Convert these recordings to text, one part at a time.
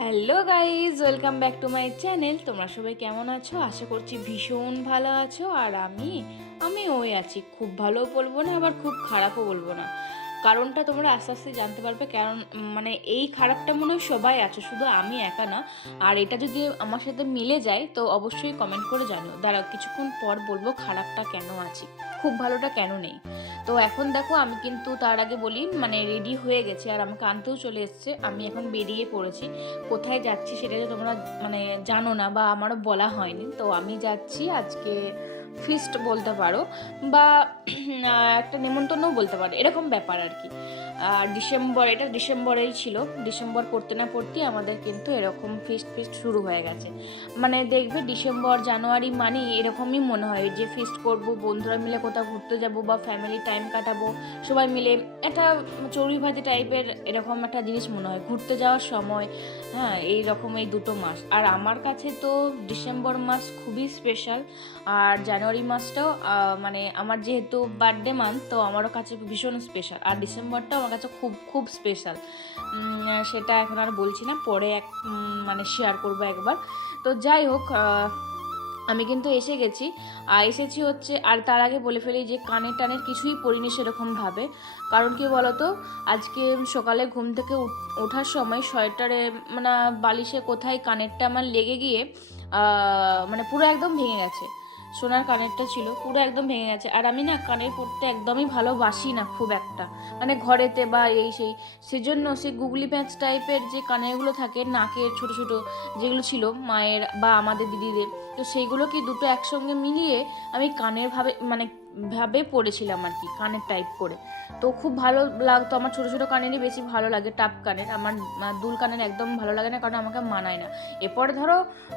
Hello guys, welcome back to my channel. তোমরা সবাই কেমন আছো? আশা করছি ভীষণ ভালো আছো। আর আমি আমি ওই আছি। খুব ভালো বলব না, আবার খুব খারাপও বলব না। কারণটা তোমরা আস্তে আস্তে জানতে পারবে, কারণ মানে এই খারাপটা মনে হয় সবাই আছো, শুধু আমি একা না। আর এটা যদি আমার সাথে মিলে যায়, তো অবশ্যই কমেন্ট করে জানিও। দাঁড়াও, কিছুক্ষণ পর বলব খারাপটা কেন আছি? খুব ভালোটা কেন নেই? তো এখন দেখো, আমি কিন্তু তার আগে বলি মানে রেডি হয়ে গেছে আর আমাকে আনতেও চলে এসছে। আমি এখন বেরিয়ে পড়েছি। কোথায় যাচ্ছি সেটা যে তোমরা মানে জানো না বা আমারও বলা হয়নি। তো আমি যাচ্ছি আজকে ফিস্ট বলতে পারো বা একটা নেমন্তন্নও বলতে পারো। এরকম ব্যাপার আর কি। আর ডিসেম্বর, এটা ডিসেম্বরেই ছিল। ডিসেম্বর পড়তে না পড়তেই আমাদের কিন্তু এরকম ফিস্ট ফিস্ট শুরু হয়ে গেছে। মানে দেখবে ডিসেম্বর, জানুয়ারি মানে এরকমই মনে হয় যে ফিস্ট করব, বন্ধুরা মিলে কোথাও ঘুরতে যাব বা ফ্যামিলি টাইম কাটাবো। সবাই মিলে একটা চড়ুই ভাতি টাইপের এরকম একটা জিনিস মনে হয়। ঘুরতে যাওয়ার সময় হ্যাঁ এই রকম এই দুটো মাস। আর আমার কাছে তো ডিসেম্বর মাস খুবই স্পেশাল আর জানুয়ারি মাসটাও মানে আমার যেহেতু বার্থডে মান্থ তো আমারও কাছে ভীষণ স্পেশাল আর ডিসেম্বরটাও আমার কাছে খুব খুব স্পেশাল সেটা এখন আর বলছি না, পরে এক মানে শেয়ার করব একবার। তো যাই হোক আমি কিন্তু এসে গেছি। আর এসেছি হচ্ছে, আর তার আগে বলে ফেলি যে কানের টানের কিছুই পড়িনি সেরকমভাবে কারণ কি বলতো, আজকে সকালে ঘুম থেকে ওঠার সময় সোয়েটারে মানে বালিশে কোথায় কানেরটা আমার লেগে গিয়ে মানে পুরো একদম ভেঙে গেছে। সোনার কানেরটা ছিল, পুরো একদম ভেঙে গেছে। আর আমি না কানের পড়তে একদমই ভালোবাসি না খুব একটা। মানে ঘরেতে বা এই সেই, সেজন্য সেই গুগলি প্যাঁচ টাইপের যে কানেরগুলো থাকে, নাকের ছোট ছোট যেগুলো ছিল মায়ের বা আমাদের দিদিদের তো সেইগুলো কি দুটো একসঙ্গে মিলিয়ে আমি কানের ভাবে মানে ভাবে পড়েছিলাম আর কি, কানের টাইপ করে। তো খুব ভালো লাগতো, আমার ছোটো ছোটো কানেরই বেশি ভালো লাগে, টাপ কানের। আমার দুল কানের একদম ভালো লাগে না, কারণ আমাকে মানায় না। এরপরে ধরো,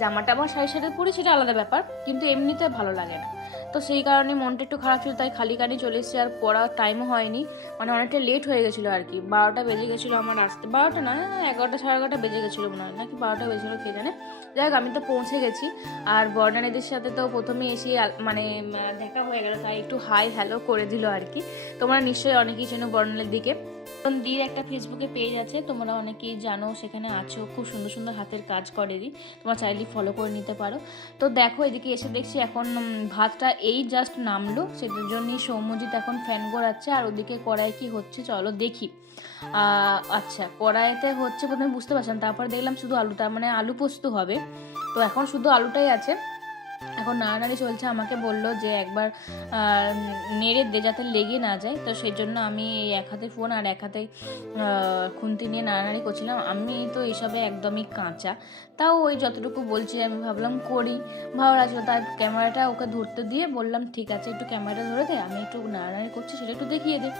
জামাটা আমার সাইড সাইডে পরি সেটা আলাদা ব্যাপার, কিন্তু এমনিতে ভালো লাগে না। তো সেই কারণে মনটা একটু খারাপ ছিল, তাই খালি কানে চলে এসেছি আর পড়ার টাইমও হয়নি। মানে অনেকটা লেট হয়ে গেছিল আর কি। বারোটা বেজে গেছিল আমার আসতে। বারোটা না, এগারোটা সাড়ে এগারোটা বেজে গেছিল মনে হয়, নাকি বারোটা বেজেছিলো কে জানে। যাই হোক, আমি তো পৌঁছে গেছি। আর বর্ণানীদের সাথে তো প্রথমেই এসে মানে দেখা হয়ে গেল, তাই একটু হাই হ্যালো করে দিল আর কি। তোমরা নিশ্চয়ই অনেকেই চেনো বর্ণালীর দিকে। দির একটা ফেসবুকে পেজ আছে, তোমরা অনেকেই জানো, সেখানে আছো, খুব সুন্দর সুন্দর হাতের কাজ করে দিই তোমরা চাইলে ফলো করে নিতে পারো। তো দেখো, এদিকে এসে দেখছি এখন ভাতটা এই জাস্ট নামলো, সেটার জন্যই সৌম্যজিৎ এখন ফ্যান গড়াচ্ছে, আর ওদিকে কড়াই কি হচ্ছে, চলো দেখি। আচ্ছা কড়াইতে হচ্ছে প্রথমে বুঝতে পারছিলাম তারপর দেখলাম শুধু আলুটা মানে আলু পোস্ত হবে। তো এখন শুধু আলুটাই আছে। এখন নাড়ানাড়ি চলছে, আমাকে বলল যে একবার নেড়ে দে যাতে লেগে না যায়। তো সেই জন্য আমি এক হাতে ফোন আর এক হাতে খুন্তি নিয়ে নাড়ানাড়ি করছিলাম। আমি তো এসবে একদমই কাঁচা। তাও ওই যতটুকু বলছি, আমি ভাবলাম করি। ভালো লাগছিল তার ক্যামেরাটা ওকে ধরতে দিয়ে বললাম, ঠিক আছে, একটু ক্যামেরাটা ধরে দে, আমি একটু নাড়ানাড়ি করছি, সেটা একটু দেখিয়ে দে।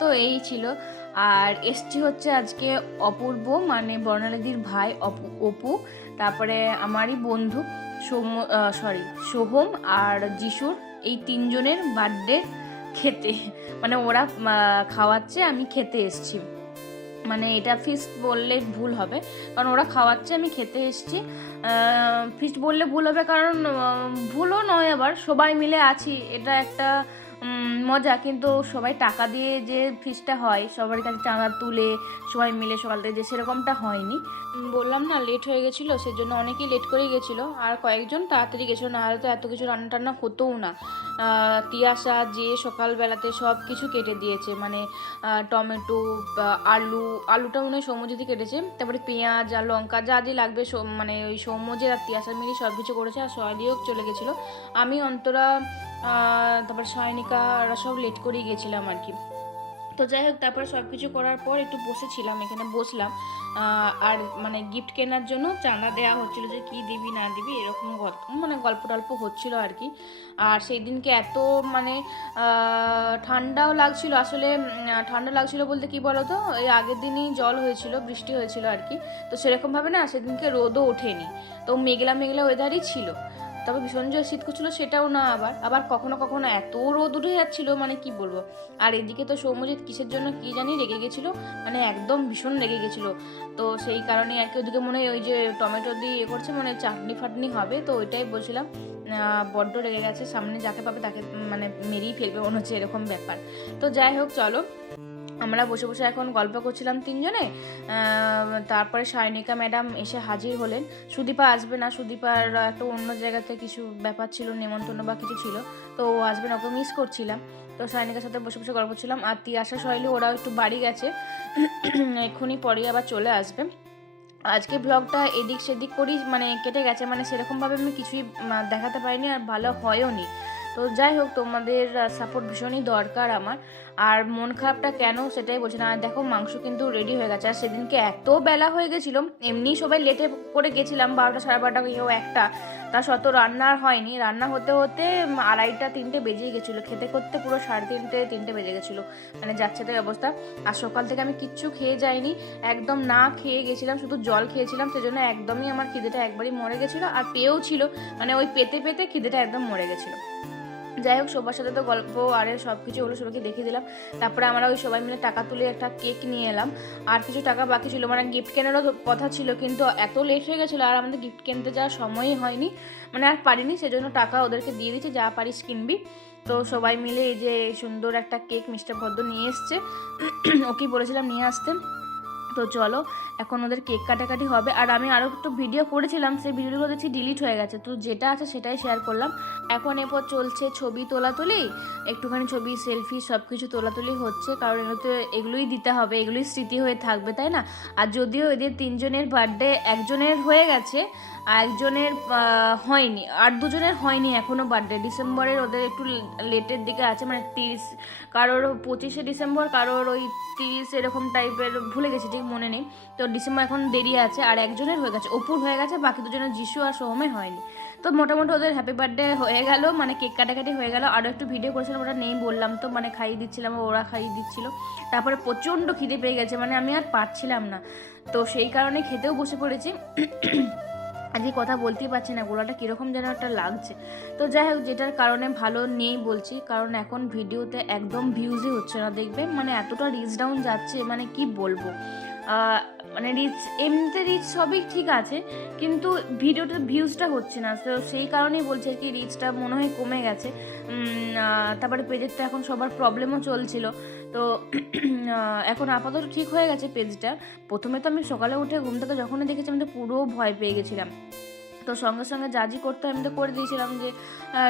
তো এই ছিল। আর এসছি হচ্ছে আজকে অপূর্ব মানে বর্ণালীদির ভাই অপু অপু, তারপরে আমারই বন্ধু। সৌম সরি সোহম আর যিশুর এই তিনজনের বার্থডে খেতে। মানে ওরা খাওয়াচ্ছে, আমি খেতে এসছি। মানে এটা ফিস্ট বললে ভুল হবে, কারণ ওরা খাওয়াচ্ছে, আমি খেতে এসছি। ফিস্ট বললে ভুল হবে, কারণ ভুলও নয় আবার, সবাই মিলে আছি, এটা একটা মজা, কিন্তু সবাই টাকা দিয়ে যে ফিসটা হয়, সবার কাছে চাঁদা তুলে সবাই মিলে সকাল থেকে যে সেরকমটা হয়নি। বললাম না লেট হয়ে গেছিল, সেজন্য অনেকেই লেট করেই গেছিল। আর কয়েকজন তাড়াতাড়ি গেছিল, না হলে তো এত কিছু রান্না টান্না হতোও না। তিয়াশা যে সকালবেলাতে সব কিছু কেটে দিয়েছে মানে টমেটো আলু, আলুটা মনে হয় সৌম্যজিতে কেটেছে, তারপরে পেঁয়াজ আর লঙ্কা, যা যা লাগবে মানে ওই সৌম্যজের আর তিয়াশা মিলি সব কিছু করেছে, আর সয়াদিও চলে গেছিল। আমি, অন্তরা তারপরে সয়নিকা ওরা সব লেট করেই গেছিলাম আর কি। তো যাই হোক, তারপরে সব কিছু করার পর একটু বসেছিলাম, এখানে বসলাম। আর মানে গিফট কেনার জন্য চাঁদা দেওয়া হচ্ছিল যে কি দিবি, না দিবি, এরকম মানে গল্প টল্প হচ্ছিল আর কি। আর সেই দিনকে এত মানে ঠান্ডাও লাগছিল। আসলে ঠান্ডা লাগছিল বলতে কি বলতো? এই আগের দিনই জল হয়েছিল, বৃষ্টি হয়েছিল আর কি। তো সেরকমভাবে না, সেদিনকে রোদও ওঠেনি। তো মেঘলা মেঘলা ওয়েদারই ছিল। তবে ভীষণ যে শীত করছিল, সেটাও না আবার। আবার কখনো কখনো এত রোদ উঠে যাচ্ছিল মানে কি বলব? আর এদিকে তো সৌম্যজিৎ কিসের জন্য কি জানি রেগে গেছিল মানে একদম ভীষণ রেগে গেছিল। তো সেই কারণে আর কি ওদিকে মনে হয় ওই যে টমেটো দিয়ে ইয়ে করছে মানে চাটনি ফাটনি হবে, তো ওইটাই বলছিলাম। বড্ড রেগে গেছে, সামনে যাকে পাবে তাকে মানে মেরেই ফেলবে, মনে হচ্ছে এরকম ব্যাপার। তো যাই হোক, চলো। আমরা বসে বসে এখন গল্প করছিলাম তিনজনে তারপরে সায়নিকা ম্যাডাম এসে হাজির হলেন। সুদীপা আসবে না, সুদীপার একটা অন্য জায়গাতে কিছু ব্যাপার ছিল নেমন্তন্ন বা কিছু ছিল, তো ও আসবে না, ওকে মিস করছিলাম। তো সায়নিকার সাথে বসে বসে গল্প করছিলাম, আর তিয়াশা শৈলী ওরাও একটু বাড়ি গেছে, এক্ষুনি পরেই আবার চলে আসবে। আজকে ব্লগটা এদিক সেদিক করেই মানে কেটে গেছে মানে সেরকমভাবে আমি কিছুই দেখাতে পারিনি আর ভালো হয়ও নি। তো যাই হোক, তোমাদের সাপোর্ট ভীষণই দরকার আমার। আর মন খারাপটা কেন সেটাই বলছি না। আর দেখো, মাংস কিন্তু রেডি হয়ে গেছে। আর সেদিনকে এত বেলা হয়ে গেছিল, এমনি সবাই লেটে করে গেছিলাম, বারোটা সাড়ে বারোটা কেউ একটা। তা সত রান্না আর হয়নি। রান্না হতে হতে আড়াইটা তিনটে বেজেই গেছিল। খেতে করতে পুরো সাড়ে তিনটে তিনটে বেজে গেছিল। মানে যাচ্ছে তাই অবস্থা। আর সকাল থেকে আমি কিচ্ছু খেয়ে যাইনি। একদম না খেয়ে গেছিলাম, শুধু জল খেয়েছিলাম। সেজন্য একদমই আমার খিদেটা একবারই মরে গেছিল। আর পেয়েও ছিল। মানে ওই পেতে পেতে খিদেটা একদম মরে গেছিল। যাই হোক, সবার সাথে তো গল্প আরে সব কিছু হলো সবাইকে দেখিয়ে দিলাম। তারপরে আমরা ওই সবাই মিলে টাকা তুলে একটা কেক নিয়ে এলাম। আর কিছু টাকা বাকি ছিল মানে গিফট কেনারও কথা ছিল, কিন্তু এত লেট হয়ে গেছিল আর আমাদের গিফট কিনতে যাওয়ার সময়ই হয়নি। মানে আর পারিনি, সেজন্য টাকা ওদেরকে দিয়ে দিচ্ছি যা পারিস কিনবি। তো সবাই মিলে এই যে সুন্দর একটা কেক মিস্টার ভদ্র নিয়ে এসছে। ওকেই বলেছিলাম নিয়ে আসতে। তো চলো, এখন ওদের কেক কাটাকাটি হবে। আর আমি আরও একটু ভিডিও করেছিলাম, সেই ভিডিওগুলো দেখছি ডিলিট হয়ে গেছে। তো যেটা আছে সেটাই শেয়ার করলাম। এখন এরপর চলছে ছবি তোলাতুলি। একটুখানি ছবি সেলফি সব কিছু তোলাতুলি হচ্ছে। কারণ এগুলোতে এগুলোই দিতে হবে, এগুলোই স্মৃতি হয়ে থাকবে, তাই না? আর যদিও এদের তিনজনের বার্থডে একজনের হয়ে গেছে, আর একজনের হয়নি। আর দুজনের হয়নি এখনও বার্থডে ডিসেম্বরের ওদের একটু লেটের দিকে আছে মানে তিরিশ, কারোর পঁচিশে ডিসেম্বর, কারোর ওই তিরিশ এরকম টাইপের ভুলে গেছি, ঠিক মনে নেই। তো ডিসেম্বর এখন দেরি আছে আর একজনের হয়ে গেছে, অপুর হয়ে গেছে, বাকি দুজনের যিশু আর সোহমের হয়নি। তো মোটামুটি ওদের হ্যাপি বার্থডে হয়ে গেল মানে কেক কাটাকাটি হয়ে গেল। আরও একটু ভিডিও করেছিলাম, ওটা নেই বললাম তো মানে খাইয়ে দিচ্ছিলাম, ওরা খাইয়ে দিচ্ছিল। তারপরে প্রচণ্ড খিদে পেয়ে গেছে মানে আমি আর পারছিলাম না। তো সেই কারণে খেতেও বসে পড়েছি। আজকে কথা বলতেই পারছি না, গোলাটা কীরকম যেন একটা লাগছে। তো যাই হোক, যেটার কারণে ভালো নেই বলছি, কারণ এখন ভিডিওতে একদম ভিউজই হচ্ছে না দেখবে মানে এতটা রিচ ডাউন যাচ্ছে মানে কি বলব? মানে রিচ এমনিতে রিচ সবই ঠিক আছে, কিন্তু ভিডিওটার ভিউজটা হচ্ছে না। তো সেই কারণেই বলছে আর কি রিচটা মনে হয় কমে গেছে। তারপরে পেজের তো এখন সবার প্রবলেমও চলছিল। তো এখন আপাতত ঠিক হয়ে গেছে পেজটা প্রথমে তো আমি সকালে উঠে ঘুম থেকে যখনই দেখেছি আমি তো পুরো ভয় পেয়ে গেছিলাম। তো সঙ্গে সঙ্গে যা জি করতে আমি তো করে দিয়েছিলাম যে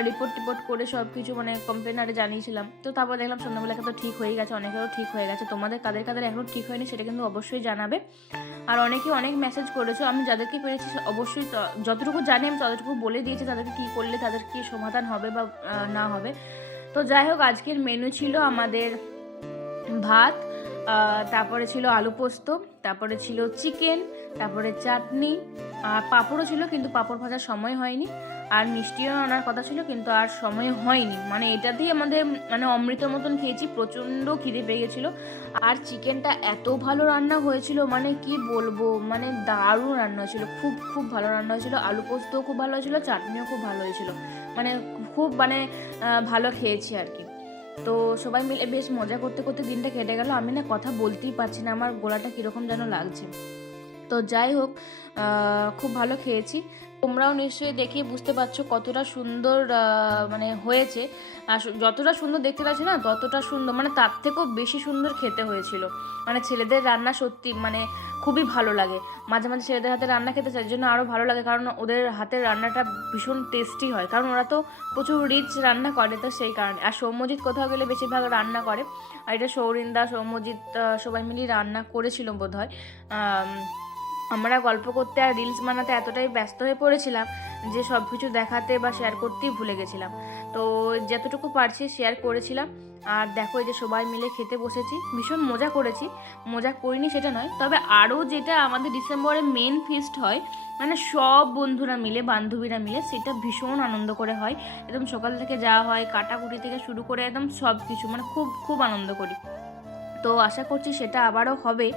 রিপোর্ট টিপোর্ট করে সব কিছু মানে কমপ্লেনারে জানিয়েছিলাম। তো তারপর দেখলাম সন্ধ্যাবেলাকে তো ঠিক হয়ে গেছে, অনেকেরও ঠিক হয়ে গেছে। তোমাদের কাদের কাদের এখনও ঠিক হয়নি সেটা কিন্তু অবশ্যই জানাবে। আর অনেকে অনেক মেসেজ করেছ, আমি যাদেরকে পেরেছি অবশ্যই যতটুকু জানি আমি ততটুকু বলে দিয়েছি তাদেরকে কী করলে তাদের কী সমাধান হবে বা না হবে। তো যাই হোক, আজকের মেনু ছিল আমাদের ভাত তারপরে ছিল আলু পোস্ত, তারপরে ছিল চিকেন, তারপরে চাটনি, আর পাঁপড়ও ছিল কিন্তু পাঁপড় ভাজার সময় হয়নি। আর মিষ্টিও আনার কথা ছিল কিন্তু আর সময় হয়নি। মানে এটাতেই আমাদের মানে অমৃতের মতন খেয়েছি, প্রচণ্ড খিদে পেয়ে গেছিল। আর চিকেনটা এত ভালো রান্না হয়েছিল মানে কি বলব মানে দারুণ রান্না হয়েছিল। খুব খুব ভালো রান্না হয়েছিল। আলু পোস্তও খুব ভালো হয়েছিল, চাটনিও খুব ভালো হয়েছিল। মানে খুব মানে ভালো খেয়েছি আর কি। তো সবাই মিলে বেশ মজা করতে করতে দিনটা কেটে গেল। আমি না কথা বলতেই পারছি না, আমার গলাটা কীরকম যেন লাগছে। তো যাই হোক খুব ভালো খেয়েছি। তোমরাও নিশ্চয়ই দেখে বুঝতে পারছ কতটা সুন্দর মানে হয়েছে। আর যতটা সুন্দর দেখতে পাচ্ছি না, ততটা সুন্দর মানে তার থেকেও বেশি সুন্দর খেতে হয়েছিল। মানে ছেলেদের রান্না সত্যি মানে খুবই ভালো লাগে। মাঝে মাঝে ছেলেদের হাতে রান্না খেতে চাই জন্য আরও ভালো লাগে, কারণ ওদের হাতের রান্নাটা ভীষণ টেস্টি হয়। কারণ ওরা তো প্রচুর রিচ রান্না করে, তো সেই কারণে। আর সৌম্যজিৎ কোথাও গেলে বেশিরভাগ রান্না করে। আর এটা সৌরিন্দা, সৌম্যজিৎ সবাই মিলিয়ে রান্না করেছিল বোধ হয় আমরা গল্প করতে আর রিলস বানাতে এতটাই ব্যস্ত হয়ে পড়েছিলাম যে সব কিছু দেখাতে বা শেয়ার করতেই ভুলে গেছিলাম। তো যতটুকু পারছি শেয়ার করেছিলাম। আর দেখো এই যে সবাই মিলে খেতে বসেছি। ভীষণ মজা করেছি। মজা করিনি সেটা নয়। তবে আরও যেটা আমাদের ডিসেম্বরে মেন ফিস্ট হয় মানে সব বন্ধুরা মিলে, বান্ধবীরা মিলে, সেটা ভীষণ আনন্দ করে হয়। একদম সকাল থেকে যাওয়া হয়, কাটাকুটি থেকে শুরু করে একদম সব কিছু মানে খুব খুব আনন্দ করি। তো আশা করছি সেটা আবারও হবে।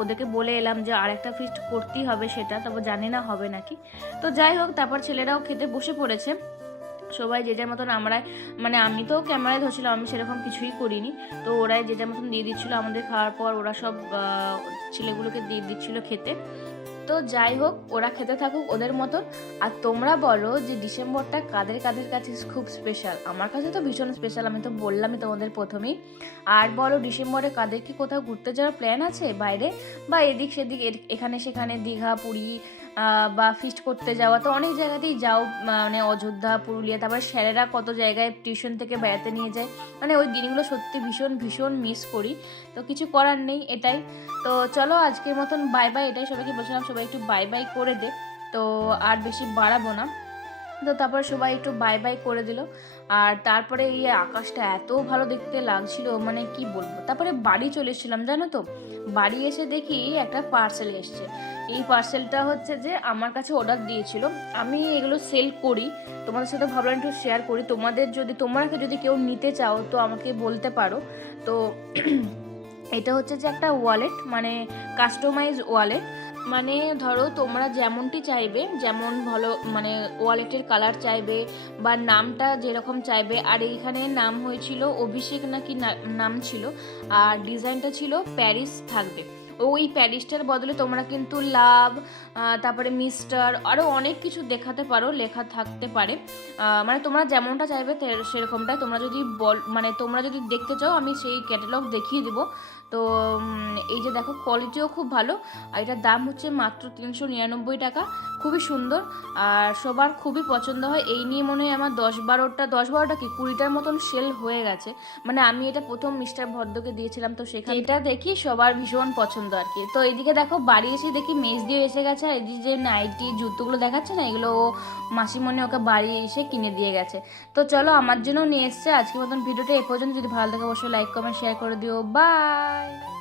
ওদেরকে বলে এলাম যে আর একটা ফিস্ট করতেই হবে সেটা, তারপর জানি না হবে নাকি। তো যাই হোক, তারপর ছেলেরাও খেতে বসে পড়েছে। সবাই যেটার মতন আমরা মানে আমি তো ক্যামেরায় ধরছিলাম, আমি সেরকম কিছুই করিনি। তো ওরাই যেটার মতন দিয়ে দিচ্ছিল আমাদের খাওয়ার পর, ওরা সব ছেলেগুলোকে দিয়ে দিচ্ছিল খেতে। তো যাই হোক, ওরা খেতে থাকুক ওদের মতো আর তোমরা বলো যে ডিসেম্বরটা কাদের কাদের কাছে খুব স্পেশাল আমার কাছে তো ভীষণ স্পেশাল আমি তো বললামই তোমাদের প্রথমেই। আর বলো, ডিসেম্বরে কাদের কি কোথাও ঘুরতে যাওয়ার প্ল্যান আছে বাইরে? বা এদিক সেদিক এখানে সেখানে দীঘা, পুরী বা ফিস্ট করতে যাওয়া। তো অনেক জায়গাতেই যাও মানে অযোধ্যা, পুরুলিয়া, তারপর স্যারেরা কত জায়গায় টিউশন থেকে বেড়াতে নিয়ে যায়। মানে ওই দিনগুলো সত্যি ভীষণ ভীষণ মিস করি। তো কিছু করার নেই এটাই। তো চলো আজকের মতন বাই বাই এটাই সবাইকে বলছিলাম, সবাই একটু বাই বাই করে দে। তো আর বেশি বাড়াবো না। তো তারপরে সবাই একটু বাই বাই করে দিল। আর তারপরে এই আকাশটা এত ভালো দেখতে লাগছিল মানে কি বলব? তারপরে বাড়ি চলে এসেছিলাম, জানো তো? বাড়ি এসে দেখি একটা পার্সেল এসছে। এই পার্সেলটা হচ্ছে যে আমার কাছে অর্ডার দিয়েছিল। আমি এগুলো সেল করি। তোমাদের সাথে ভাবলাম একটু শেয়ার করি। তোমাদের যদি, তোমাকে যদি কেউ নিতে চাও, তো আমাকে বলতে পারো। তো এটা হচ্ছে যে একটা ওয়ালেট মানে কাস্টমাইজ ওয়ালেট মানে ধরো তোমরা যেমনটি চাইবে, যেমন ভালো মানে ওয়ালেটের কালার চাইবে বা নামটা যেরকম চাইবে, আর এইখানে নাম হয়েছিল অভিষেক নাকি নাম ছিল, আর ডিজাইনটা ছিল প্যারিস থাকবে। ওই প্যারিসটার বদলে তোমরা কিন্তু লাভ তারপরে মিস্টার আরও অনেক কিছু দেখাতে পারো, লেখা থাকতে পারে। মানে তোমরা যেমনটা চাইবে সেরকমটাই তোমরা যদি বল মানে তোমরা যদি দেখতে চাও, আমি সেই ক্যাটালগ দেখিয়ে দিব। তো এই যে দেখো কোয়ালিটিও খুব ভালো। আর এটার দাম হচ্ছে মাত্র তিনশো নিরানব্বই টাকা। খুবই সুন্দর। আর সবার খুবই পছন্দ হয়। এই নিয়ে মনে হয় আমার দশ বারোটা দশ বারোটা কি কুড়িটার মতন সেল হয়ে গেছে। মানে আমি এটা প্রথম মিস্টার ভদ্রকে দিয়েছিলাম তো সেখানে এটা দেখি সবার ভীষণ পছন্দ আর কি। তো এইদিকে দেখো বাড়ি এসে দেখি মেজ দিয়ে এসে গেছে। আর এই যে নাইটি জুতোগুলো দেখাচ্ছে না এগুলো ও মাসিমণি ওকে বাড়ি এসে কিনে দিয়ে গেছে। তো চলো আমার জন্য নিয়ে এসছে। আজকের মতন ভিডিওটা এ পর্যন্ত। যদি ভালো লাগে অবশ্যই লাইক কমেন্ট শেয়ার করে দিও। বাই